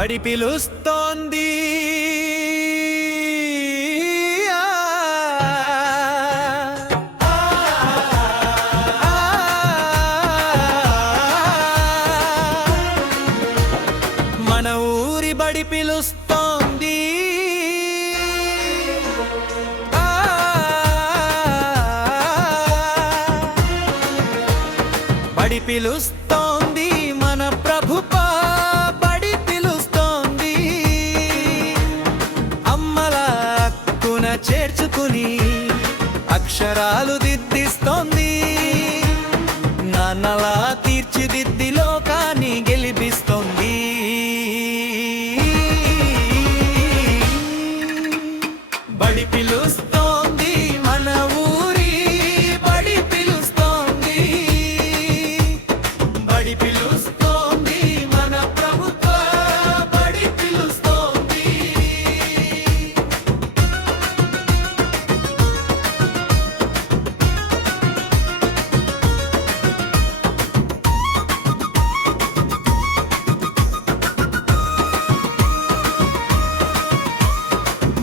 బడి పిలుస్తోంది మన ఊరి బడి పిలుస్తోంది బడి పిలుస్తోంది మన ప్రభుపా బడి పిలుస్తోంది అమ్మల హక్కున చేర్చుకుని అక్షరాలు దిద్దిస్తోంది నాన్నలా తీర్చిదిద్ది లోకాన్ని గెలిపిస్తోంది బడి పిలుస్తోంది మన ఊరి బడి పిలుస్తోంది బడి పిలుస్తోంది మన ప్రభుత్వ బడి పిలుస్తోంది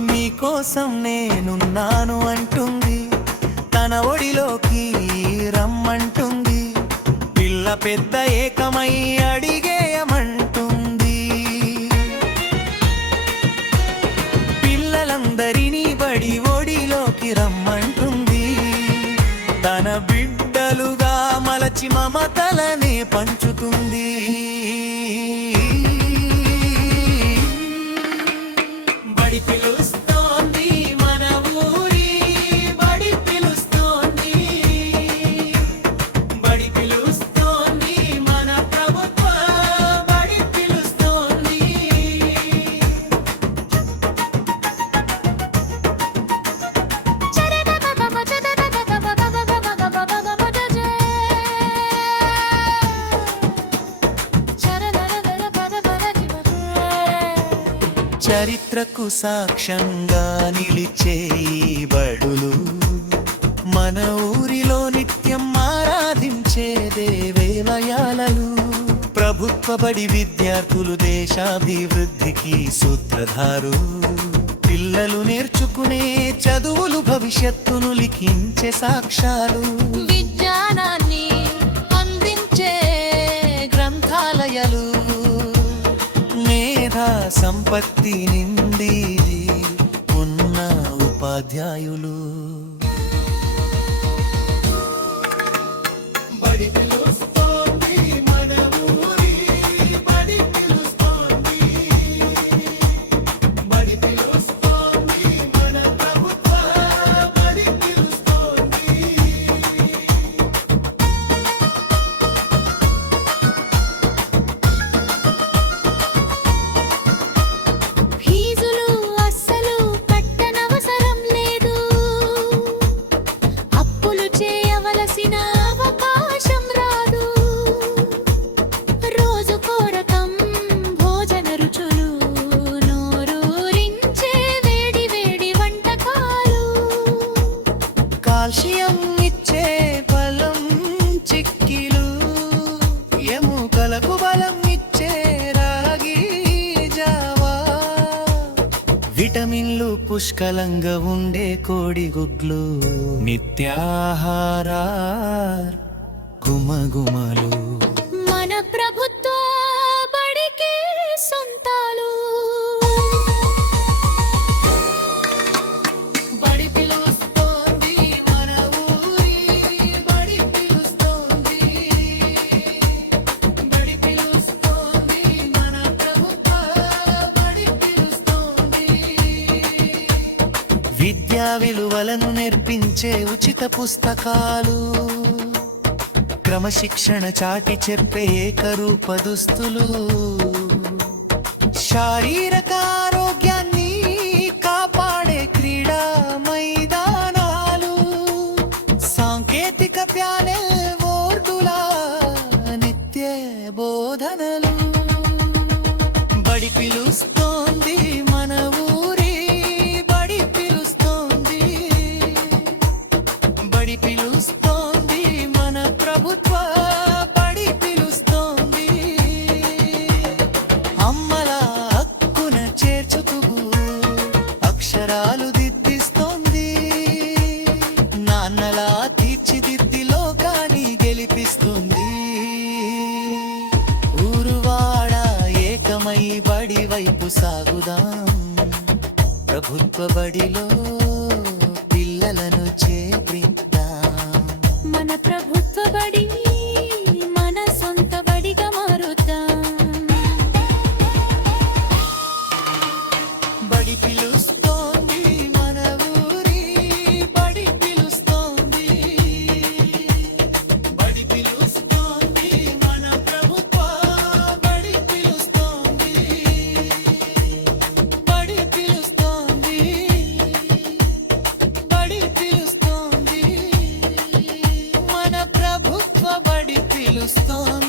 మీకోసం నేనున్నాను అంటుంది తన ఒడిలోకి రమ్మంటుంది పిల్ల పెద్ద ఏకమై అడిగేయమంటుంది పిల్లలందరినీ బడి ఒడిలోకి రమ్మంటుంది తన బిడ్డలుగా మలచి మమతలనే పంచుతుంది బడి పిలుస్తోంది మన ఊరి బడి పిలుస్తోంది బడి పిలుస్తోంది మన ప్రభుత్వ బడి పిలుస్తోంది చరిత్రకు సాక్ష్యంగా నిలిచే ఈ బడులు మన ఊరిలో నిత్యం ఆరాధించే దేవాలయాలు ప్రభుత్వ బడి విద్యార్థులు దేశాభివృద్ధికి సూత్రధారు పిల్లలు నేర్చుకునే చదువులు భవిష్యత్తును లిఖించే సాక్ష్యాలు విజ్ఞానాన్ని అందించే గ్రంథాలయాలు మేధా సంపత్తి నిండి ఉన్న ఉపాధ్యాయులు బడి పిలుస్తోంది మన ఊరి బడి పిలుస్తోంది బడి పిలుస్తోంది మన ప్రభుత్వ బడి పిలుస్తోంది ఫీజులు అస్సలు కట్టనవసరం లేదు అప్పులు చేయవలసిన అవకాశం రాదు రోజుకో రకం భోజన రుచులు నోరూరించే వేడి వేడి వంటకాలు కాల్షియం ఇచ్చే బలం చిక్కిలు ఎముకలకు బలం ఇచ్చే రాగి జావా విటమిన్లు పుష్కలంగా ఉండే కోడిగుడ్లు నిత్యాహార గుమగుమలు మన ప్రభుత్వ బడికి సొంతాలు బడి పిలుస్తోంది మన ఊరి బడి పిలుస్తోంది బడి పిలుస్తోంది మన ప్రభుత్వ బడి పిలుస్తోంది విద్యా విలువలను నేర్పించే ఉచిత పుస్తకాలు క్రమశిక్షణ చాటి చెప్పే ఏకరూప దుస్తులు శారీరక ఆరోగ్యాన్ని కాపాడే క్రీడా మైదానాలు సాంకేతిక ప్యానెల్ బోర్డుల నిత్య బోధనలు బడి పిలుస్తోంది మన ఊరి బడి పిలుస్తోంది బడి పిలుస్తోంది మన ప్రభుత్వ బడి పిలుస్తోంది అమ్మల వైపు సాగుదాం ప్రభుత్వ బడిలో పిల్లలను చేర్పిద్దాం మన ప్రభుత్వ బడి మన సొంత బడిగా మారుద్దాం బడి పిలుస్తోంది మన ఊరి బడి పిలుస్తోంది బడి పిలుస్తోంది మన ప్రభుత్వ బడి పిలుస్తోంది బడి పిలుస్తోంది బడి పిలుస్తోంది మన ప్రభుత్వ బడి పిలుస్తోంది